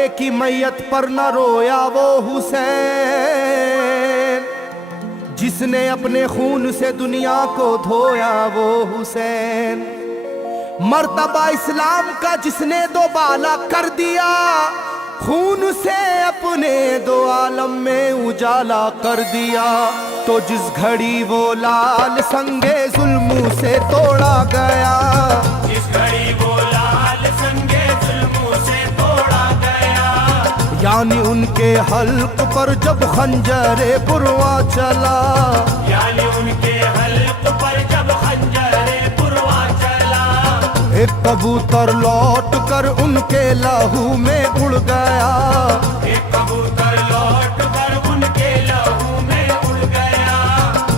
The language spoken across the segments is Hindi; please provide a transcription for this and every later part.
बेटे की मैयत पर न रोया वो हुसैन, जिसने अपने खून से दुनिया को धोया वो हुसैन। मर्तबा इस्लाम का जिसने दोबाला कर दिया, खून से अपने दो आलम में उजाला कर दिया। तो जिस घड़ी वो लाल संगे जुल्म से तोड़ा गया, जिस घड़ी वो लाल संगे जुल्म से तोड़ा गया, यानी उनके हल्क पर जब खंजरे पुरवा चला, यानी उनके हल्क पर जब खंजरे पुरवा चला, एक कबूतर लौट कर उनके लहू में उड़ गया, एक कबूतर लौट कर उनके लहू में उड़ गया।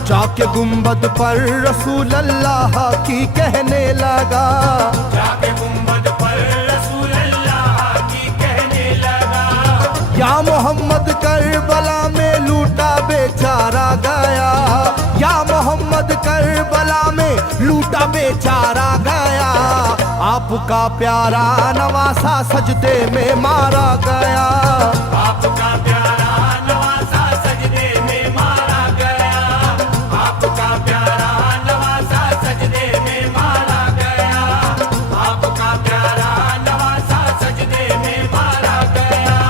जाके गुंबद पर रसूल अल्लाह की कहने लगा, जाके गुंबद पर रसूल अल्लाह की कहने लगा, या मोहम्मद करबला में लूटा बेचारा गया, या मोहम्मद करबला में लूटा बेचारा गया। आपका प्यारा नवासा सजदे में मारा गया, आपका प्यारा नवासा सजदे में मारा गया, आपका प्यारा नवासा सजदे में मारा गया, आपका प्यारा नवासा सजदे में मारा गया।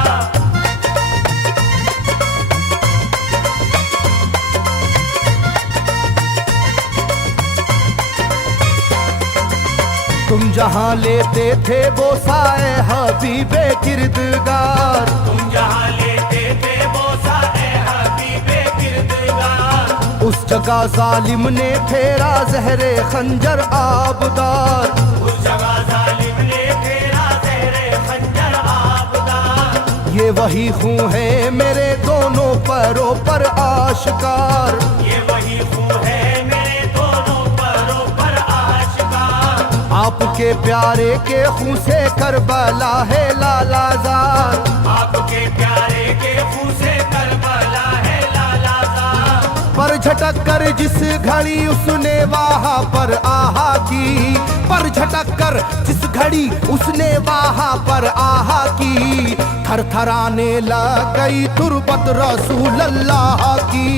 तुम जहाँ लेते थे वो साए हबीबे किरदगार, तुम जहाँ लेते थे बोसा ए हबीबे किरदगार, उस जगह जालिम ने फेरा जहरे खंजर आबदार। उस जगह जालिम ने फेरा ज़हरे खंजर आबदार। ये वही खून है मेरे दोनों पैरों पर आश्कार, ये वही खून है मेरे दोनों पैरों पर आशिकार। आपके प्यारे के खून से करबला है लालाजार, आपके प्यारे के खून से करबला है लालाजार। पर झटक कर जिस घड़ी उसने वहाँ पर आहा की, पर झटक कर जिस घड़ी उसने वहाँ पर आहा की, थरथराने लग गई तुरबत रसूल अल्लाह की,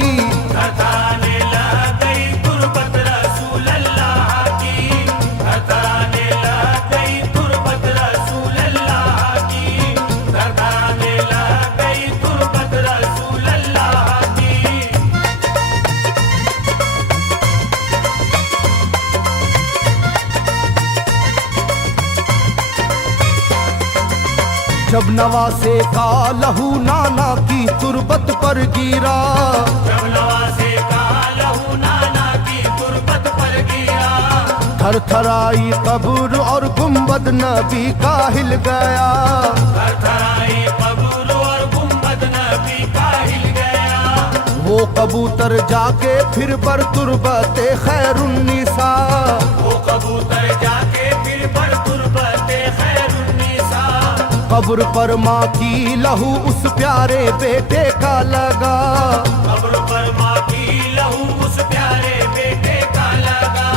थरथराने लग गई तुरबत रसूल अल्लाह की, थरथराने लग गई तुरबत रसूल अल्लाह की, थरथराने लग गई तुरबत रसूल अल्लाह की। जब नवासे का लहू नाना की तुरबत पर गिरा, जब नवासे का लहू नाना की तुरबत पर गिरा, थरथराई कब्र और गुंबद नबी का हिल गया। थरथराई कब्र और गुंबद नबी का हिल गया। वो कबूतर जाके फिर पर तुरबते खैरुन्निसा, वो कबूतर जाके फिर पर तुरबते खैरुन्निसा, कब्र पर माँ की लहू उस प्यारे बेटे का लगा, कब्र पर माँ की लहू उस प्यारे बेटे का लगा।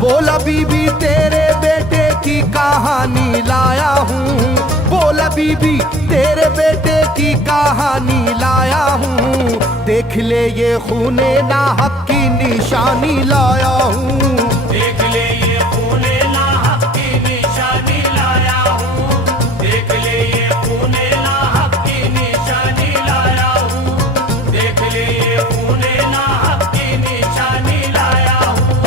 बोला बीबी तेरे बेटे की कहानी लाया हूँ, बोला बीबी तेरे बेटे की कहानी लाया हूँ, देख ले ये खूने नाहक की निशानी लाया हूँ, देख ले ये खूने नाहक की निशानी लाया हूँ, देख ले ये खूने नाहक की निशानी लाया हूँ, देख ले ये खूने नाहक की निशानी लाया हूँ।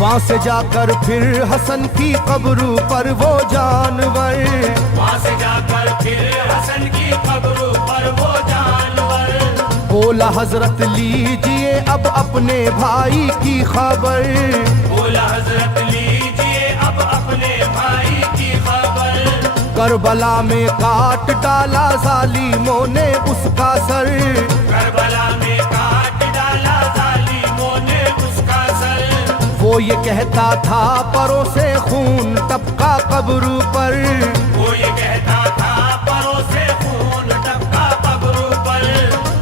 वहाँ से जाकर फिर हसन की कब्र पर वो जानवर, वहाँ से जाकर फिर हसन की कब्र पर वो जानवर, बोला हजरत लीजिए अब अपने भाई की खबर, बोला हजरत लीजिए अब अपने भाई की खबर। करबला में काट डाला जालिमों ने उसका सर, करबला में काट डाला जालिमों ने उसका सर। वो ये कहता था परों से खून टपका कब्र पर, वो ये कहता था परों से खून टपका कब्र पर।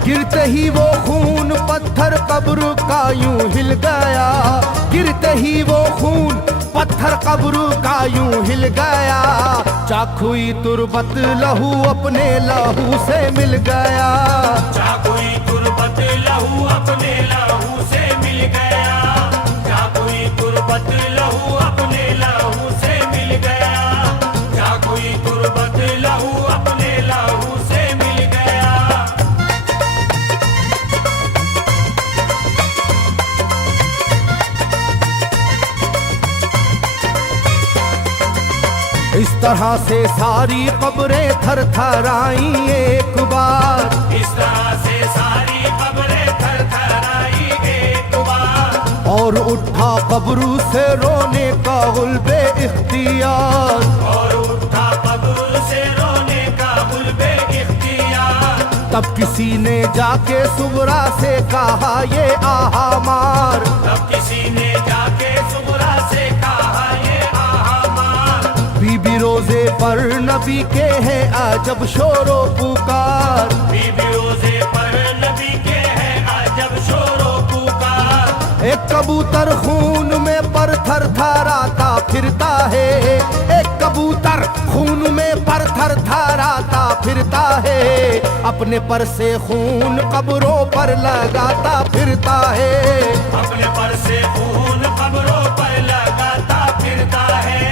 गिरते ही वो खून पत्थर कब्र का यूं हिल गया, गिरते ही वो खून पत्थर कब्र का यूं हिल गया। चाकुई तुरबत लहू अपने लहू से मिल गया, चाकुई तुरबत लहू अपने लहू से मिल गया, चाकुई तुरबत लहू अपने लहू से मिल गया, चाकुई तुरबत लहू अपने लहू से मिल गया। इस तरह से सारी कब्रें थर थर आई एक बार, इस तरह से सारी कब्रें थर थर आई एक बार, और उठा कब्र से रोने का गुल्बे इख्तियार, और उठा कब्र से रोने का गुल्बे इख्तियार। तब किसी ने जाके सुगरा से कहा ये आहा मार, तब किसी ने जाके सुगरा से कहा ये आहा मार। बीबी रोजे पर नबी के हैं अजब शोरो पुकार, बीबी रोजे पर नबी के हैं अजब शोरो पुकार। एक कबूतर खून में पर थर थराता फिरता है, एक कबूतर खून में पर थर थराता फिरता है, अपने पर से खून कब्रों पर लगाता फिरता है, अपने पर से खून कब्रों पर लगाता फिरता है,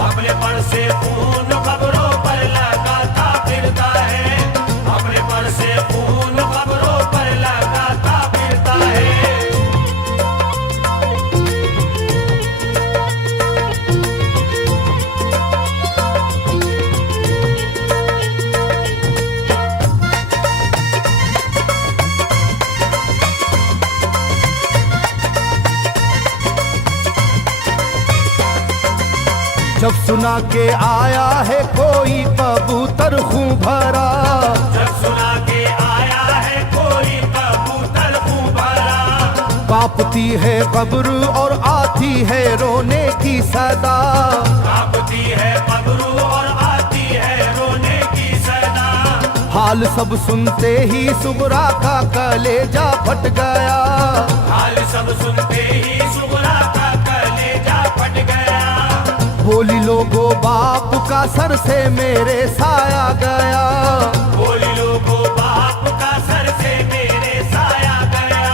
अपने पर से खून कब्रों पर लगाता फिरता है, अपने पर से खून कब्रों पर लगाता फिरता है। जब सुना के आया है कोई कबूतर खूं भरा, जब सुना के आया है कोई कबूतर खूं भरा, कांपती है कब्र और आती है रोने की सदा, कांपती है कब्र और आती है रोने की सदा। हाल सब सुनते ही सुगरा का कलेजा फट गया, हाल सब सुनते ही सुगरा का कलेजा फट गया। बोली लोगो बाप का सर से मेरे साया गया, बोली लोगो बाप का सर से मेरे साया गया।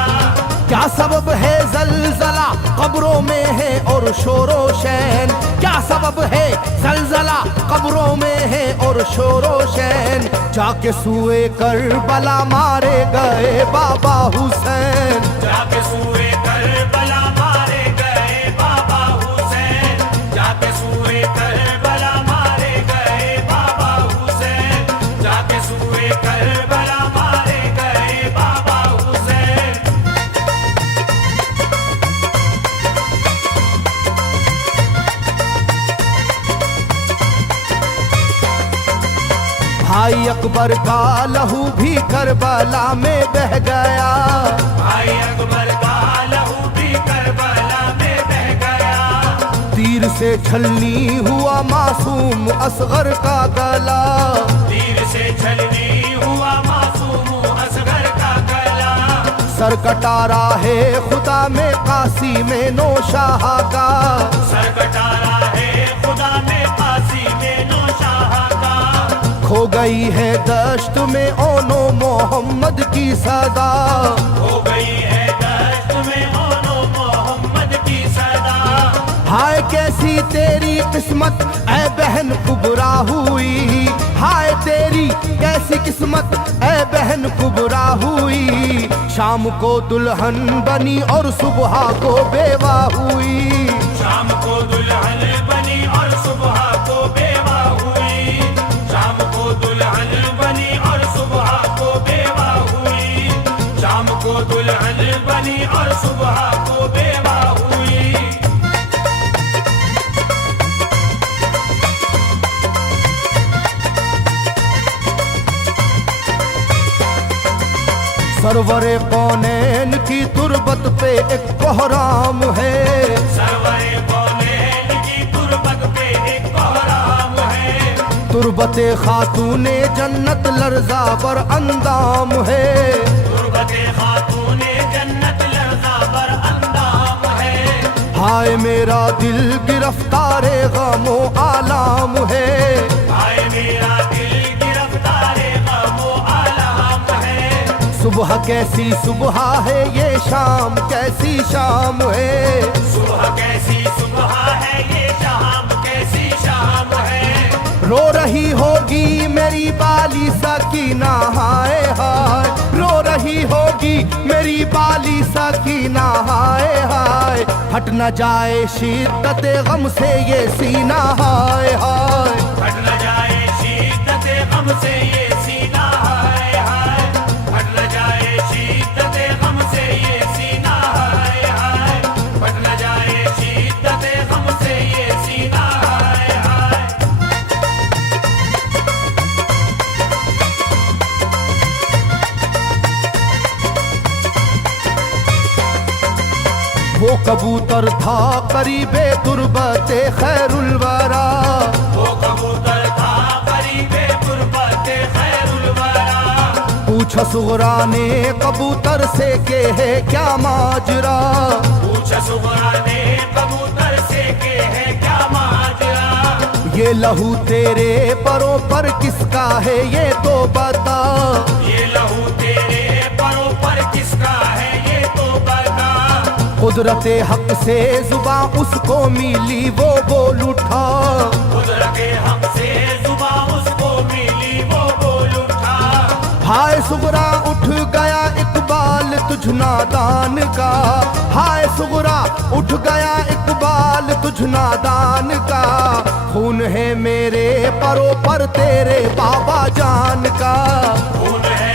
क्या सबब है जलजला कब्रों में है और शोरो शैन, क्या सबब है जलजला कब्रों में है और शोरो शैन। जाके सुए करबला मारे गए बाबा हुसैन, जाके सुए करबला मारे गए बाबा हुसैन, जाके सुए करबला मारे गए बाबा हुसैन, जाके सुए करबला मारे गए बाबा हुसैन। भाई अकबर का लहू भी करबला में बह गया, भाई अकबर का लहू भी करबला में बह गया। तीर से छलनी हुआ मासूम असगर का गला, तीर से छलनी हुआ मासूम असगर का गला। सर कटा है खुदा में काशी में नौशाह का, सर कटारा है खुदा में काशी में नौशाह का। खो गई है दश्त में ओनो मोहम्मद की सदा, हो गई है दश्त में ओनो मोहम्मद की सदा। हाय कैसी तेरी किस्मत ऐ बहन कुबरा हुई, हाय तेरी कैसी किस्मत ऐ बहन कुबरा हुई। शाम को दुल्हन बनी और सुबह को बेवा हुई, शाम को दुल्हन बनी और सुबह को बेवा हुई, शाम को दुल्हन बनी और सुबह को बेवा हुई, शाम को दुल्हन बनी और सुबह को बेवा हुई। सरवरे कौनैन की तुरबत पे एक कोहराम है, सरवरे कौनैन की तुरबत पे एक कोहराम है। तुरबते खातूने जन्नत लर्जा पर अंदाम है, सोबते खातूने जन्नत लर्जा बर अंदाम है। हाय मेरा दिल गिरफ्तारे गमो आलाम है। हाय मेरा दिल गिरफ्तारे गमो आलाम है। सुबह कैसी सुबह है ये शाम कैसी शाम है। सुबह कैसी सुबह है ये शाम कैसी शाम है। रो रही होगी मेरी बाली सकीना हाय हाय। रो रही होगी मेरी बाली सकीना हाय हाय। हट न जाए शिद्दत गम से ये सीना हाय हाय। हट न जाए शिद्दत गम से ये सीना हाय हाय। हट न जाए शिद्दत गम से ये सीना हाय हाय। हट न जाए शिद्दत गम से ये सीना हाय हाय। वो कबूतर था करीबे तुरबते खैरुल वरा। वो कबूतर था करीबे तुरबते खैरुल वरा। पूछा सुगरा ने कबूतर से के है क्या माजरा। पूछा सुगरा ने कबूतर से के है क्या माजरा। ये लहू तेरे परों पर किसका है ये तो बता। ये लहू तेरे परों पर किसका है ये तो बता। कुदरते हक से जुबां उसको मिली वो बोल उठा। कुदरते हक से जुबां उसको मिली वो बोल उठा। हाय सुगरा उठ गया इकबाल तुझ नादान का। हाय सुगरा उठ गया इकबाल तुझ नादान का। खून है मेरे परों पर तेरे बाबा जान का। खून है